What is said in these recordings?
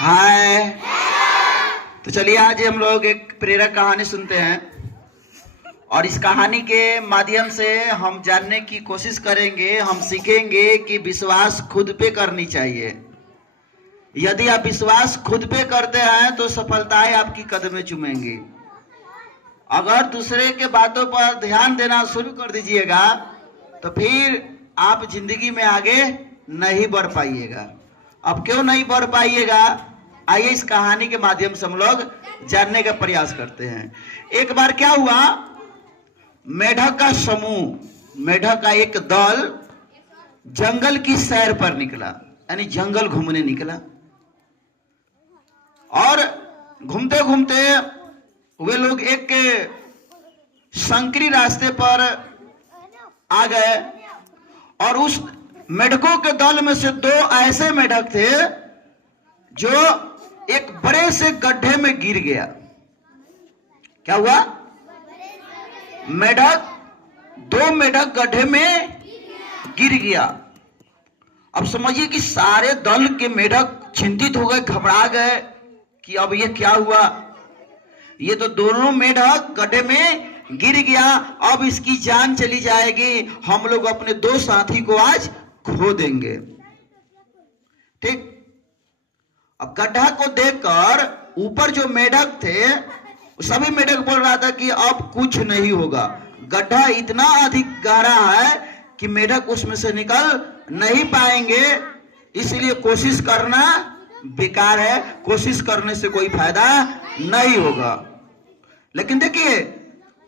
हाय। तो चलिए आज हम लोग एक प्रेरक कहानी सुनते हैं और इस कहानी के माध्यम से हम जानने की कोशिश करेंगे, हम सीखेंगे कि विश्वास खुद पे करनी चाहिए। यदि आप विश्वास खुद पे करते हैं तो सफलताएं आपकी कदमें चूमेंगी। अगर दूसरे के बातों पर ध्यान देना शुरू कर दीजिएगा तो फिर आप जिंदगी में आगे नहीं बढ़ पाइएगा। अब क्यों नहीं बढ़ पाइएगा, आइए इस कहानी के माध्यम से हम लोग जानने का प्रयास करते हैं। एक बार क्या हुआ, मेढक का समूह, मेढक का एक दल जंगल की सैर पर निकला, यानी जंगल घूमने निकला। और घूमते घूमते वे लोग एक संकरी रास्ते पर आ गए और उस मेढकों के दल में से दो ऐसे मेढक थे जो एक बड़े से गड्ढे में गिर गया। क्या हुआ, दो मेढक गड्ढे में गिर गया। अब समझिए कि सारे दल के मेढक चिंतित हो गए, घबरा गए कि अब ये क्या हुआ। ये तो दोनों मेढक गड्ढे में गिर गया, अब इसकी जान चली जाएगी, हम लोग अपने दो साथी को आज खो देंगे। ठीक। अब गड्ढा को देखकर ऊपर जो मेढक थे सभी मेढक बोल रहा था कि अब कुछ नहीं होगा, गड्ढा इतना अधिक गहरा है कि मेढक उसमें से निकल नहीं पाएंगे, इसलिए कोशिश करना बेकार है, कोशिश करने से कोई फायदा नहीं होगा। लेकिन देखिए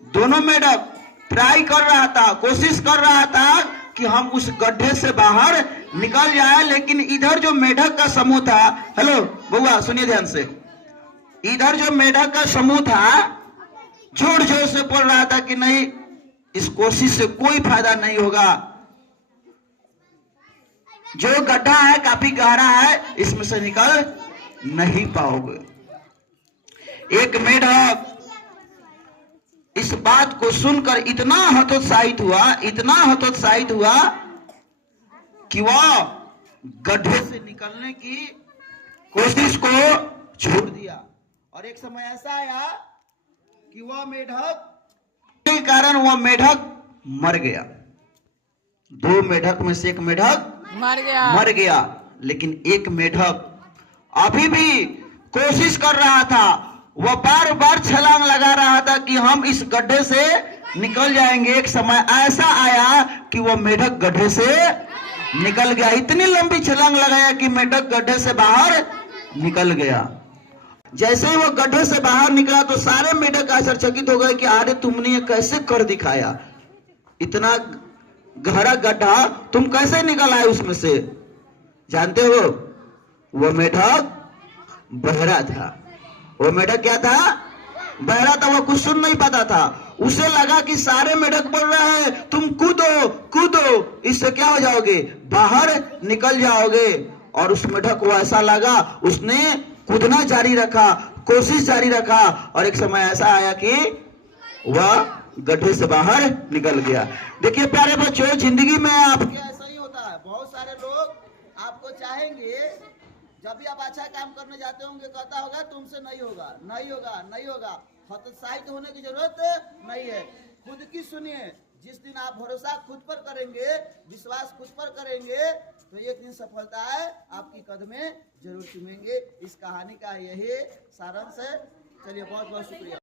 दोनों मेढक ट्राई कर रहा था, कोशिश कर रहा था कि हम उस गड्ढे से बाहर निकल जाए। लेकिन इधर जो मेढक का समूह था, हेलो बउआ सुनिए ध्यान से, इधर जो मेढक का समूह था जोर जोर से बोल रहा था कि नहीं, इस कोशिश से कोई फायदा नहीं होगा, जो गड्ढा है काफी गहरा है, इसमें से निकल नहीं पाओगे। एक मेढक इस बात को सुनकर इतना हतोत्साहित हुआ कि वह गड्ढे से निकलने की कोशिश को छोड़ दिया। और एक समय ऐसा आया कि वह मेढक के कारण वह मेढक मर गया। दो मेढक में से एक मेढक मर गया, लेकिन एक मेढक अभी भी कोशिश कर रहा था, वह बार बार छलांग लगा रहा था कि हम इस गड्ढे से निकल जाएंगे। एक समय ऐसा आया कि वह मेढक गड्ढे से निकल गया, इतनी लंबी छलांग लगाया कि मेढक गड्ढे से बाहर निकल गया। जैसे ही वह गड्ढे से बाहर निकला तो सारे मेढक आश्चर्यचकित हो गए कि अरे तुमने ये कैसे कर दिखाया, इतना गहरा गड्ढा तुम कैसे निकल आए उसमें से। जानते हो वह मेढक बहरा था। वो मेढक क्या था, बहरा था, वो कुछ सुन नहीं पाता था। उसे लगा कि सारे मेढक बोल रहे हैं तुम कूदो कूदो, इससे क्या हो जाओगे, बाहर निकल जाओगे। और उस मेढक को ऐसा लगा, उसने कूदना जारी रखा, कोशिश जारी रखा, और एक समय ऐसा आया कि वह गड्ढे से बाहर निकल गया। देखिए प्यारे बच्चों, जिंदगी में आपके ऐसा ही होता है। बहुत सारे लोग आपको चाहेंगे, जब भी आप अच्छा काम करने जाते होंगे कहता होगा तुमसे नहीं होगा, नहीं होगा, नहीं होगा। हतोत्साहित होने की जरूरत नहीं है, खुद की सुनिए। जिस दिन आप भरोसा खुद पर करेंगे, विश्वास खुद पर करेंगे, तो एक दिन सफलता है आपकी कदमें जरूर चूमेंगे। इस कहानी का यही सारांश है। चलिए बहुत बहुत शुक्रिया।